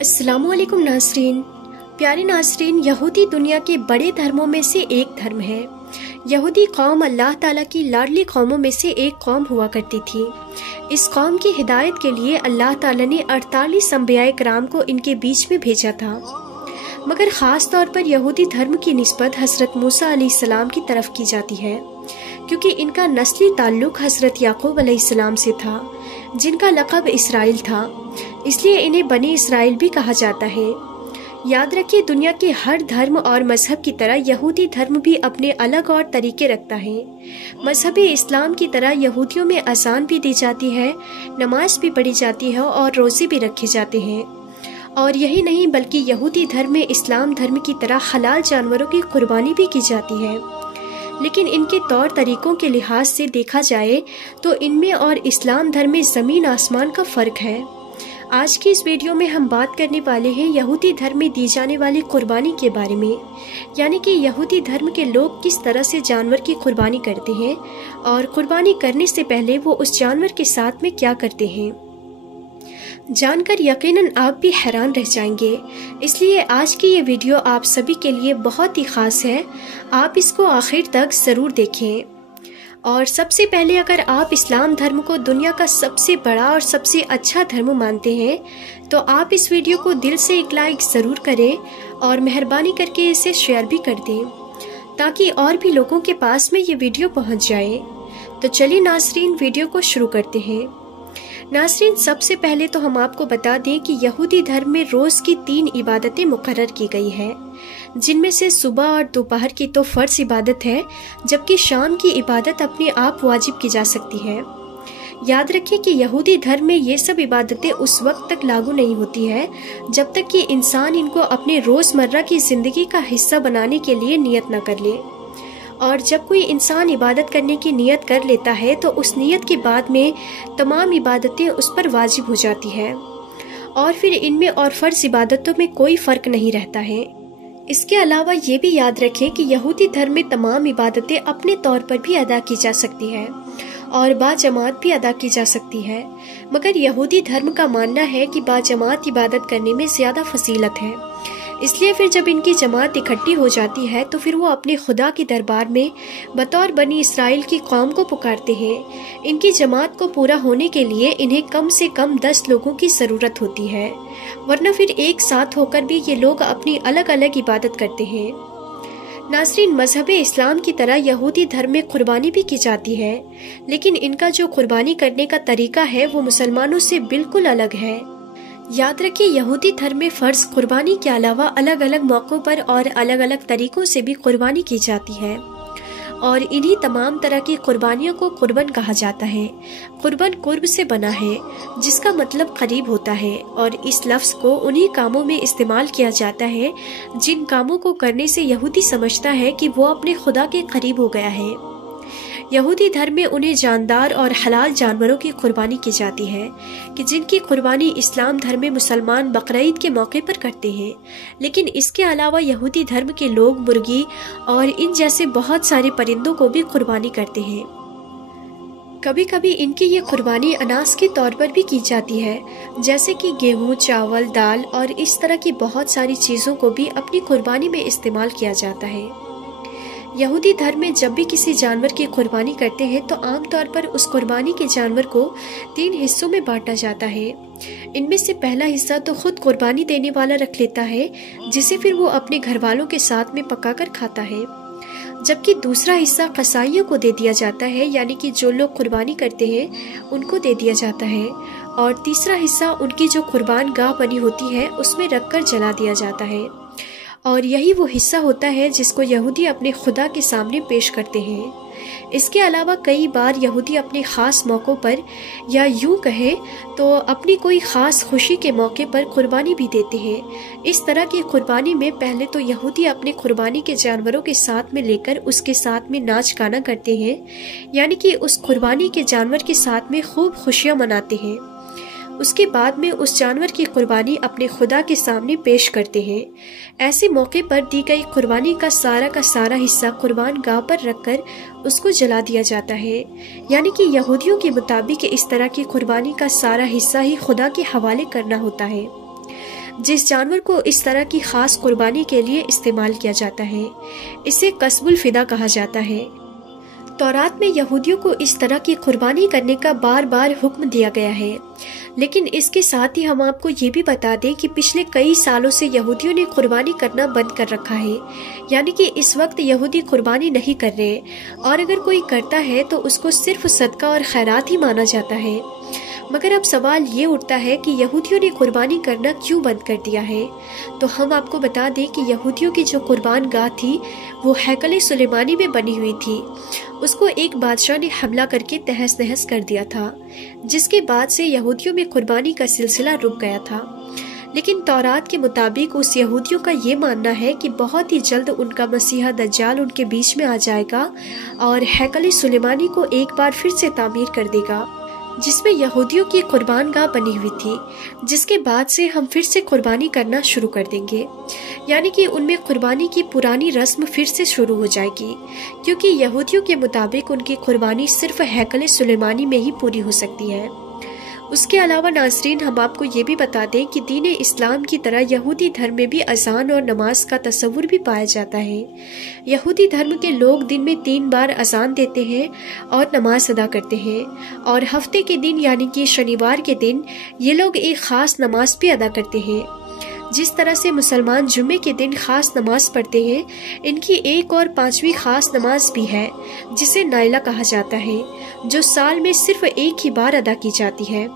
अस्सलामु अलैकुम नाज़रीन। प्यारे नाज़रीन, यहूदी दुनिया के बड़े धर्मों में से एक धर्म है। यहूदी कौम अल्लाह ताला की लाडली कौमों में से एक कौम हुआ करती थी। इस कौम की हिदायत के लिए अल्लाह ताला ने 48 अंबियाए कराम को इनके बीच में भेजा था, मगर ख़ास तौर पर यहूदी धर्म की निस्बत हज़रत मूसा अलैहिस्सलाम की तरफ की जाती है, क्योंकि इनका नस्ली ताल्लुक़ हज़रत याकूब अलैहिस्सलाम से था, जिनका लक़ब इसराइल था। इसलिए इन्हें बनी इसराइल भी कहा जाता है। याद रखिए, दुनिया के हर धर्म और मजहब की तरह यहूदी धर्म भी अपने अलग और तरीके रखता है। मजहब इस्लाम की तरह यहूदियों में अज़ान भी दी जाती है, नमाज भी पढ़ी जाती है और रोज़े भी रखे जाते हैं। और यही नहीं, बल्कि यहूदी धर्म में इस्लाम धर्म की तरह हलाल जानवरों की कुर्बानी भी की जाती है। लेकिन इनके तौर तरीकों के लिहाज से देखा जाए तो इनमें और इस्लाम धर्म में ज़मीन आसमान का फ़र्क है। आज की इस वीडियो में हम बात करने वाले हैं यहूदी धर्म में दी जाने वाली कुर्बानी के बारे में, यानी कि यहूदी धर्म के लोग किस तरह से जानवर की कुर्बानी करते हैं और कुर्बानी करने से पहले वो उस जानवर के साथ में क्या करते हैं। जानकर यकीनन आप भी हैरान रह जाएंगे, इसलिए आज की ये वीडियो आप सभी के लिए बहुत ही ख़ास है। आप इसको आखिर तक ज़रूर देखें। और सबसे पहले, अगर आप इस्लाम धर्म को दुनिया का सबसे बड़ा और सबसे अच्छा धर्म मानते हैं तो आप इस वीडियो को दिल से एक लाइक ज़रूर करें और मेहरबानी करके इसे शेयर भी कर दें, ताकि और भी लोगों के पास में ये वीडियो पहुंच जाए। तो चलिए नाज़रीन, वीडियो को शुरू करते हैं। नाज़रीन, सबसे पहले तो हम आपको बता दें कि यहूदी धर्म में रोज़ की 3 इबादतें मुकर्रर की गई है, जिनमें से सुबह और दोपहर की तो फ़र्ज़ इबादत है, जबकि शाम की इबादत अपने आप वाजिब की जा सकती है। याद रखिए कि यहूदी धर्म में ये सब इबादतें उस वक्त तक लागू नहीं होती है जब तक कि इंसान इनको अपने रोज़मर्रा की ज़िंदगी का हिस्सा बनाने के लिए नियत न कर ले। और जब कोई इंसान इबादत करने की नियत कर लेता है तो उस नियत के बाद में तमाम इबादतें उस पर वाजिब हो जाती है, और फिर इनमें और फ़र्ज़ इबादतों में कोई फ़र्क नहीं रहता है। इसके अलावा ये भी याद रखें कि यहूदी धर्म में तमाम इबादतें अपने तौर पर भी अदा की जा सकती है और बाजमात भी अदा की जा सकती है, मगर यहूदी धर्म का मानना है कि बाजमात इबादत करने में ज़्यादा फजीलत है। इसलिए फिर जब इनकी जमात इकट्ठी हो जाती है तो फिर वो अपने खुदा के दरबार में बतौर बनी इसराइल की कौम को पुकारते हैं। इनकी जमात को पूरा होने के लिए इन्हें कम से कम 10 लोगों की ज़रूरत होती है, वरना फिर एक साथ होकर भी ये लोग अपनी अलग अलग इबादत करते हैं। नाज़रीन, मजहब इस्लाम की तरह यहूदी धर्म में कुर्बानी भी की जाती है, लेकिन इनका जो कुर्बानी करने का तरीका है वो मुसलमानों से बिल्कुल अलग है। याद रखिए, यहूदी धर्म में फ़र्ज़ कुर्बानी के अलावा अलग अलग मौक़ों पर और अलग अलग तरीक़ों से भी कुर्बानी की जाती है, और इन्हीं तमाम तरह की कुर्बानियों को कुर्बन कहा जाता है। कुर्बन कुर्ब से बना है, जिसका मतलब करीब होता है, और इस लफ्ज़ को उन्हीं कामों में इस्तेमाल किया जाता है जिन कामों को करने से यहूदी समझता है कि वो अपने खुदा के करीब हो गया है। यहूदी धर्म में उन्हें जानदार और हलाल जानवरों की कुर्बानी की जाती है, कि जिनकी कुर्बानी इस्लाम धर्म में मुसलमान बकरीद के मौके पर करते हैं, लेकिन इसके अलावा यहूदी धर्म के लोग मुर्गी और इन जैसे बहुत सारे परिंदों को भी कुर्बानी करते हैं। कभी कभी इनकी ये कुर्बानी अनाज के तौर पर भी की जाती है, जैसे कि गेहूँ, चावल, दाल और इस तरह की बहुत सारी चीज़ों को भी अपनी कुर्बानी में इस्तेमाल किया जाता है। यहूदी धर्म में जब भी किसी जानवर की कुर्बानी करते हैं तो आमतौर पर उस कुर्बानी के जानवर को 3 हिस्सों में बांटा जाता है। इनमें से पहला हिस्सा तो खुद कुर्बानी देने वाला रख लेता है, जिसे फिर वो अपने घर वालों के साथ में पकाकर खाता है, जबकि दूसरा हिस्सा कसाईयों को दे दिया जाता है, यानी कि जो लोग कुर्बानी करते हैं उनको दे दिया जाता है, और तीसरा हिस्सा उनकी जो कुर्बान गाह बनी होती है उसमें रखकर जला दिया जाता है। और यही वो हिस्सा होता है जिसको यहूदी अपने खुदा के सामने पेश करते हैं। इसके अलावा कई बार यहूदी अपने ख़ास मौक़ों पर, या यूँ कहें तो अपनी कोई ख़ास खुशी के मौके पर कुर्बानी भी देते हैं। इस तरह की कुर्बानी में पहले तो यहूदी अपने कुर्बानी के जानवरों के साथ में लेकर उसके साथ में नाच गाना करते हैं, यानी कि उस कुर्बानी के जानवर के साथ में खूब खुशियाँ मनाते हैं। उसके बाद में उस जानवर की कुर्बानी अपने खुदा के सामने पेश करते हैं। ऐसे मौके पर दी गई कुर्बानी का सारा हिस्सा कुर्बान गाह पर रखकर उसको जला दिया जाता है। यानी कि यहूदियों के मुताबिक इस तरह की कुर्बानी का सारा हिस्सा ही खुदा के हवाले करना होता है। جس جانور کو اس طرح کی خاص قربانی کے لیے استعمال کیا جاتا ہے اسے قصب الفدا کہا جاتا ہے۔ تورات میں یہودیوں کو اس طرح کی قربانی کرنے کا بار بار حکم دیا گیا ہے، لیکن اس کے ساتھ ہی ہم آپ کو یہ بھی بتا دیں کہ پچھلے کئی سالوں سے یہودیوں نے قربانی کرنا بند کر رکھا ہے، یعنی کہ اس وقت یہودی قربانی نہیں کر رہے، اور اگر کوئی کرتا ہے تو اس کو صرف صدقہ اور خیرات ہی مانا جاتا ہے۔ مگر اب سوال یہ اٹھتا ہے کہ یہودیوں نے قربانی کرنا کیوں بند کر دیا ہے؟ تو ہم آپ کو بتا دیں کہ یہودیوں کی جو قربان گاہ تھی وہ ہیکل سلیمانی میں بنی ہوئی تھی، اس کو ایک بادشاہ نے حملہ کر کے تہس نہس کر دیا تھا، جس کے بعد سے یہودیوں میں قربانی کا سلسلہ رک گیا تھا۔ لیکن تورات کے مطابق اس یہودیوں کا یہ ماننا ہے کہ بہت ہی جلد ان کا مسیحا دجال ان کے بیچ میں آ جائے گا اور ہیکل سلیمانی کو ایک بار پھر سے تعمیر کر دے گا، جس میں یہودیوں کی قربان گاہ بنی ہوئی تھی، جس کے بعد سے ہم پھر سے قربانی کرنا شروع کر دیں گے، یعنی کہ ان میں قربانی کی پرانی رسم پھر سے شروع ہو جائے گی، کیونکہ یہودیوں کے مطابق ان کی قربانی صرف ہیکل سلیمانی میں ہی پوری ہو سکتی ہے۔ اس کے علاوہ ناظرین، ہم آپ کو یہ بھی بتا دیں کہ دین اسلام کی طرح یہودی دھرم میں بھی اذان اور نماز کا تصور بھی پایا جاتا ہے۔ یہودی دھرم کے لوگ دن میں 3 بار اذان دیتے ہیں اور نماز ادا کرتے ہیں، اور ہفتے کے دن یعنی کہ شنیوار کے دن یہ لوگ ایک خاص نماز بھی ادا کرتے ہیں۔ جس طرح سے مسلمان جمعے کے دن خاص نماز پڑھتے ہیں، ان کی ایک اور 5ویں خاص نماز بھی ہے جسے نائلہ کہا جاتا ہے، جو سال میں صرف ایک ہی بار ادا کی جاتی ہے۔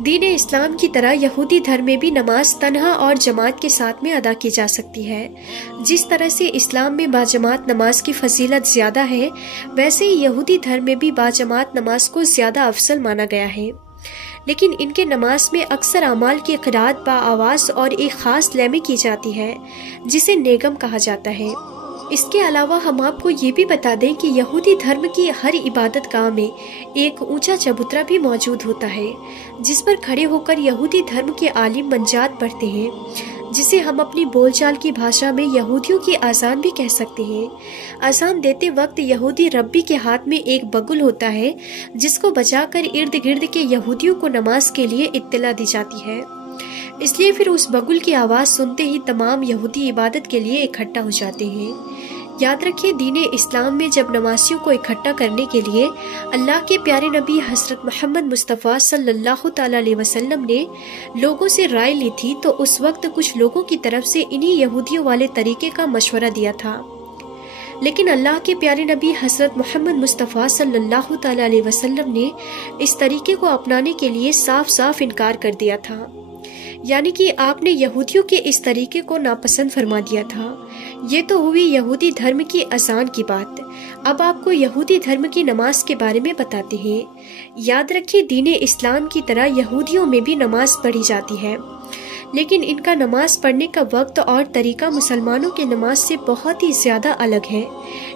دین اسلام کی طرح یہودی دھرم میں بھی نماز تنہا اور جماعت کے ساتھ میں ادا کی جا سکتی ہے۔ جس طرح سے اسلام میں باجماعت نماز کی فضیلت زیادہ ہے، ویسے ہی یہودی دھرم میں بھی باجماعت نماز کو زیادہ افضل مانا گیا ہے، لیکن ان کے نماز میں اکثر اعمال کی قرات با آواز اور ایک خاص لے میں کی جاتی ہے جسے نیگم کہا جاتا ہے۔ اس کے علاوہ ہم آپ کو یہ بھی بتا دیں کہ یہودی دھرم کی ہر عبادت گاہ میں ایک اونچا چبوترا بھی موجود ہوتا ہے، جس پر کھڑے ہو کر یہودی دھرم کے عالم منجات پڑھتے ہیں، جسے ہم اپنی بول چال کی بھاشا میں یہودیوں کی اذان بھی کہہ سکتے ہیں۔ اذان دیتے وقت یہودی ربی کے ہاتھ میں ایک بگل ہوتا ہے، جس کو بجا کر ارد گرد کے یہودیوں کو نماز کے لیے اطلاع دی جاتی ہے۔ اس لیے پھر اس بگل کی آواز سنتے ہی تمام یہودی عبادت کے لیے اکٹھا ہو جاتے ہیں۔ یاد رکھیے، دین اسلام میں جب نمازیوں کو اکٹھا کرنے کے لیے اللہ کے پیارے نبی حضرت محمد مصطفیٰ صلی اللہ تعالی علیہ وسلم نے لوگوں سے رائے لی تھی، تو اس وقت کچھ لوگوں کی طرف سے انہی یہودیوں والے طریقے کا مشورہ دیا تھا، لیکن اللہ کے پیارے نبی حضرت محمد مصطفیٰ صلی اللہ تعالی علیہ وسلم نے اس طریقے کو اپنانے کے لیے صاف صاف انکار کر دیا تھا، یعنی کہ آپ نے یہودیوں کے اس طریقے کو ناپسند فرما دیا تھا۔ یہ تو ہوئی یہودی دھرم کی اذان کی بات۔ اب آپ کو یہودی دھرم کی نماز کے بارے میں بتاتے ہیں۔ یاد رکھیے، دین اسلام کی طرح یہودیوں میں بھی نماز پڑھی جاتی ہے، لیکن ان کا نماز پڑھنے کا وقت اور طریقہ مسلمانوں کی نماز سے بہت ہی زیادہ الگ ہے،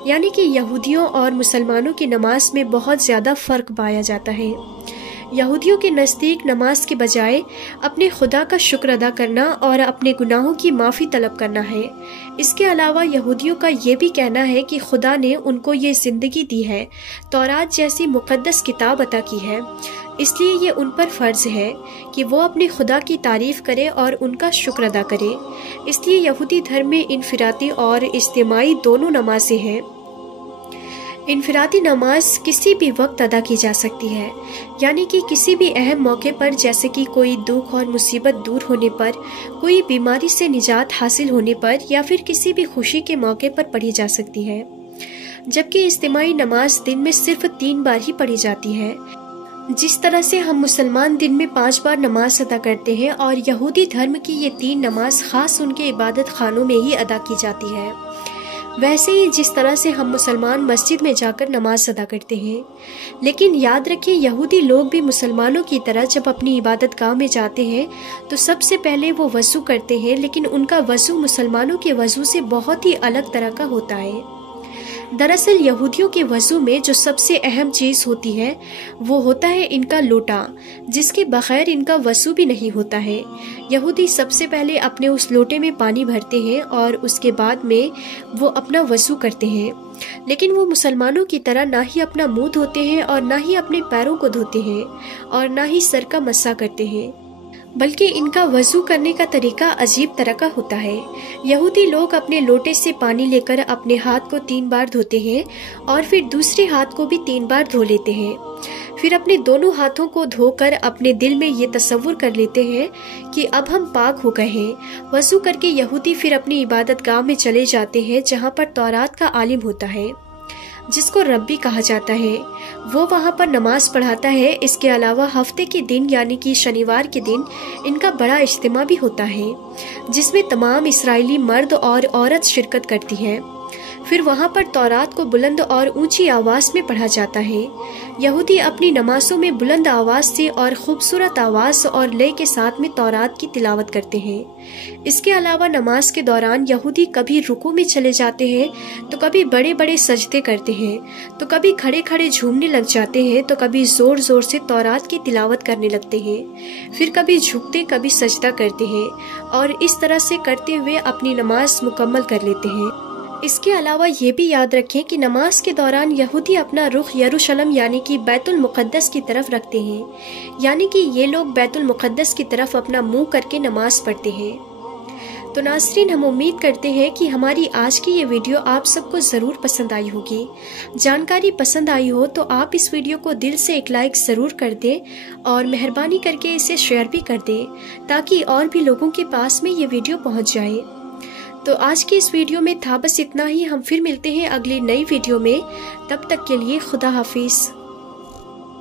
یعنی کہ یہودیوں اور مسلمانوں کی نماز میں بہت زیادہ فرق پایا جاتا ہے۔ یہودیوں کے نزدیک نماز کے بجائے اپنے خدا کا شکر ادا کرنا اور اپنے گناہوں کی معافی طلب کرنا ہے۔ اس کے علاوہ یہودیوں کا یہ بھی کہنا ہے کہ خدا نے ان کو یہ زندگی دی ہے، تورات جیسی مقدس کتاب عطا کی ہے، اس لیے یہ ان پر فرض ہے کہ وہ اپنے خدا کی تعریف کرے اور ان کا شکر ادا کرے۔ اس لیے یہودی دھرم میں انفرادی اور اجتماعی دونوں نمازیں ہیں۔ انفرادی نماز کسی بھی وقت ادا کی جا سکتی ہے، یعنی کہ کسی بھی اہم موقع پر، جیسے کہ کوئی دکھ اور مصیبت دور ہونے پر، کوئی بیماری سے نجات حاصل ہونے پر، یا پھر کسی بھی خوشی کے موقع پر پڑھی جا سکتی ہے، جبکہ اجتماعی نماز دن میں صرف 3 بار ہی پڑھی جاتی ہے۔ جس طرح سے ہم مسلمان دن میں 5 بار نماز ادا کرتے ہیں، اور یہودی دھرم کی یہ 3 نماز خاص ان کے عبادت خانوں میں ہی ادا کی جاتی ہے، ویسے ہی جس طرح سے ہم مسلمان مسجد میں جا کر نماز ادا کرتے ہیں۔ لیکن یاد رکھیں، یہودی لوگ بھی مسلمانوں کی طرح جب اپنی عبادت گاہ میں جاتے ہیں تو سب سے پہلے وہ وضو کرتے ہیں، لیکن ان کا وضو مسلمانوں کے وضو سے بہت ہی الگ طرح کا ہوتا ہے۔ دراصل یہودیوں کے وضو میں جو سب سے اہم چیز ہوتی ہے وہ ہوتا ہے ان کا لوٹا، جس کے بغیر ان کا وضو بھی نہیں ہوتا ہے۔ یہودی سب سے پہلے اپنے اس لوٹے میں پانی بھرتے ہیں اور اس کے بعد میں وہ اپنا وضو کرتے ہیں، لیکن وہ مسلمانوں کی طرح نہ ہی اپنا منہ دھوتے ہیں اور نہ ہی اپنے پیروں کو دھوتے ہیں اور نہ ہی سر کا مسح کرتے ہیں۔ बल्कि इनका वजू करने का तरीका अजीब तरह का होता है। यहूदी लोग अपने लोटे से पानी लेकर अपने हाथ को 3 बार धोते हैं और फिर दूसरे हाथ को भी 3 बार धो लेते हैं। फिर अपने दोनों हाथों को धोकर अपने दिल में ये तसव्वुर कर लेते हैं कि अब हम पाक हो गए हैं। वजू करके यहूदी फिर अपनी इबादत गाह में चले जाते हैं जहाँ पर तौरात का आलिम होता है, जिसको रब्बी कहा जाता है। वो वहाँ पर नमाज पढ़ाता है। इसके अलावा हफ्ते के दिन यानी कि शनिवार के दिन इनका बड़ा इज्तिमा भी होता है, जिसमें तमाम इस्राएली मर्द और औरत शिरकत करती हैं। फिर वहाँ पर तौरात को बुलंद और ऊंची आवाज़ में पढ़ा जाता है। यहूदी अपनी नमाज़ों में बुलंद आवाज़ से और खूबसूरत आवाज़ और लय के साथ में तौरात की तिलावत करते हैं। इसके अलावा नमाज के दौरान यहूदी कभी रुकू में चले जाते हैं, तो कभी बड़े बड़े सजदे करते हैं, तो कभी खड़े खड़े झूमने लग जाते हैं, तो कभी ज़ोर ज़ोर से तौरात की तिलावत करने लगते हैं। फिर कभी झुकते कभी सजदा करते हैं और इस तरह से करते हुए अपनी नमाज मुकम्मल कर लेते हैं। इसके अलावा ये भी याद रखें कि नमाज के दौरान यहूदी अपना रुख यरूशलेम यानी कि बैतुल मुक़द्दस की तरफ रखते हैं, यानी कि ये लोग बैतुल मुक़द्दस की तरफ अपना मुंह करके नमाज पढ़ते हैं। तो नाज़रीन, हम उम्मीद करते हैं कि हमारी आज की ये वीडियो आप सबको ज़रूर पसंद आई होगी। जानकारी पसंद आई हो तो आप इस वीडियो को दिल से एक लाइक ज़रूर कर दें और मेहरबानी करके इसे शेयर भी कर दें, ताकि और भी लोगों के पास में ये वीडियो पहुँच जाए। तो आज की इस वीडियो में था बस इतना ही। हम फिर मिलते हैं अगली नई वीडियो में। तब तक के लिए खुदा हाफिज।